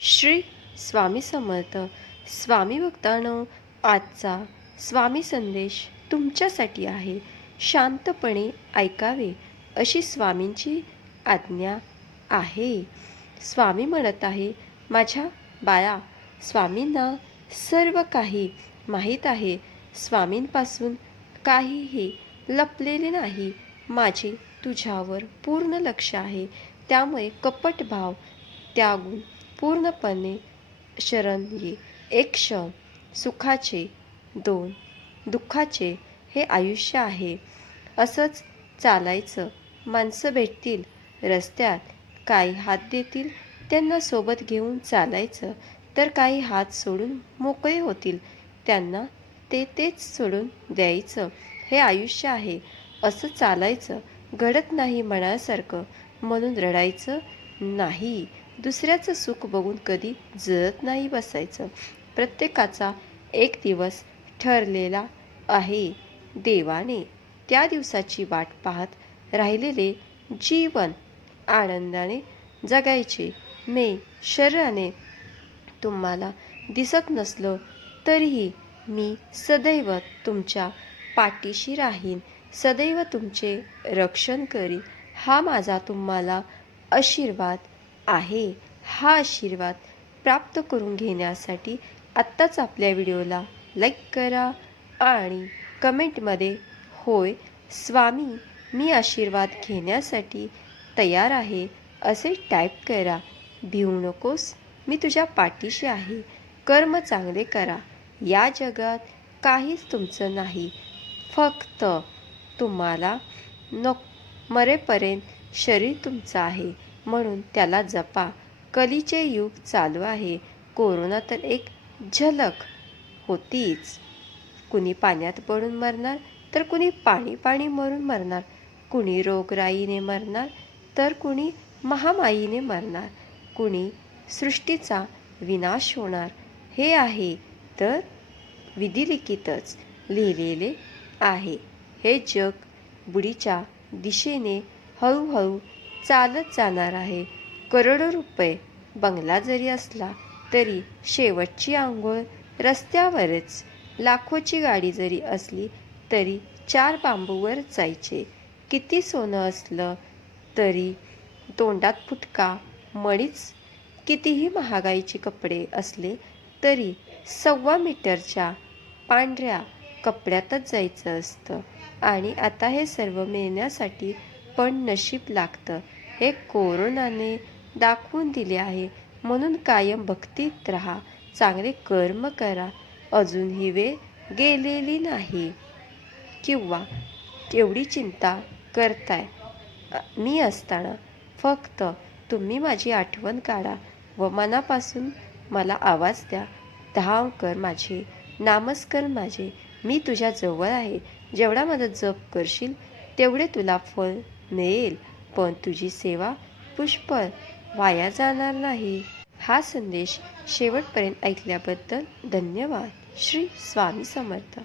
श्री स्वामी समर्थ. स्वामी भक्तानो आजचा स्वामी संदेश तुमच्यासाठी आहे. शांतपणे ऐकावे अशी स्वामींची आज्ञा आहे. स्वामी म्हणत आहे माझ्या बाळा स्वामींना सर्व काही माहीत आहे. स्वामींपासून काहीही लपलेले नाही. माझे तुझ्यावर पूर्ण लक्ष आहे. त्यामुळे कपट भाव त्यागून पूर्णपणे शरण ये एक क्षण सुखाचे दोन दुःखाचे हे आयुष्य आहे. असंच चालायचं. माणसं भेटतील रस्त्यात काही हात देतील त्यांना सोबत घेऊन चालायचं. तर काही हात सोडून मोकळे होतील. त्यांना ते तेच सोडून द्यायचं. हे आयुष्य आहे. असं चालायचं. घडत नाही मनासारखं. म्हणून रडायचं नाही. दुसऱ्याचं सुख बघून कधी जळत नाही बसायचं. प्रत्येकाचा एक दिवस ठरलेला आहे. देवाने त्या दिवसाची वाट पाहत राहिलेले जीवन आनंदाने जगायचे. मे शरीराने तुम्हाला दिसत नसलं तरीही मी सदैव तुमच्या पाठीशी राहीन. सदैव तुमचे रक्षण करीन हा माझा तुम्हाला आशीर्वाद आहे. हा आशीर्वाद प्राप्त करून घेण्यासाठी आत्ताच आपल्या व्हिडिओला लाईक करा आणि कमेंटमध्ये होय स्वामी मी आशीर्वाद घेण्यासाठी तयार आहे असे टाईप करा. भिवू नकोस मी तुझ्या पाठीशी आहे. कर्म चांगले करा. या जगात काहीच तुमचं नाही. फक्त तुम्हाला नक मरेपर्यंत शरीर तुमचं आहे. म्हणून त्याला जपा. कलीचे युग चालू आहे. कोरोना तर एक झलक होतीच. कुणी पाण्यात पडून मरणार तर कुणी पाणी पाणी मरून मरणार. कुणी रोगराईने मरणार तर कुणी महामाईने मरणार. कुणी सृष्टीचा विनाश होणार. हे आहे तर विधिलिखितच लिहिलेले आहे. हे जग बुडीच्या दिशेने हळूहळू चालत जाणार आहे. करोडो रुपये. बंगला जरी असला तरी शेवटची आंघोळ रस्त्यावरच. लाखोची गाडी जरी असली तरी चार बांबूवर जायचे. किती सोनं असलं तरी तोंडात फुटका मणीच. कितीही महागाईचे कपडे असले तरी सव्वा मीटरच्या पांढऱ्या कपड्यातच जायचं असतं. आणि आता हे सर्व मिळण्यासाठी पण नशीब लागतं. हे कोरोनाने दाखवून दिले आहे. म्हणून कायम भक्तीत राहा. चांगले कर्म करा. अजून ही वेळ गेलेली नाही. किंवा एवढी चिंता करताय मी असताना फक्त तुम्ही माझी आठवण काढा व मनापासून मला आवाज द्या. धाव कर माझे नामस्कर माझे. मी तुझ्या जवळ आहे. जेवढा माझा जप करशील तेवढे तुला फळ मिळेल पण तुझी सेवा पुष्कळ वाया जाणार नाही. हा संदेश शेवटपर्यंत ऐकल्याबद्दल धन्यवाद. श्री स्वामी समर्थ.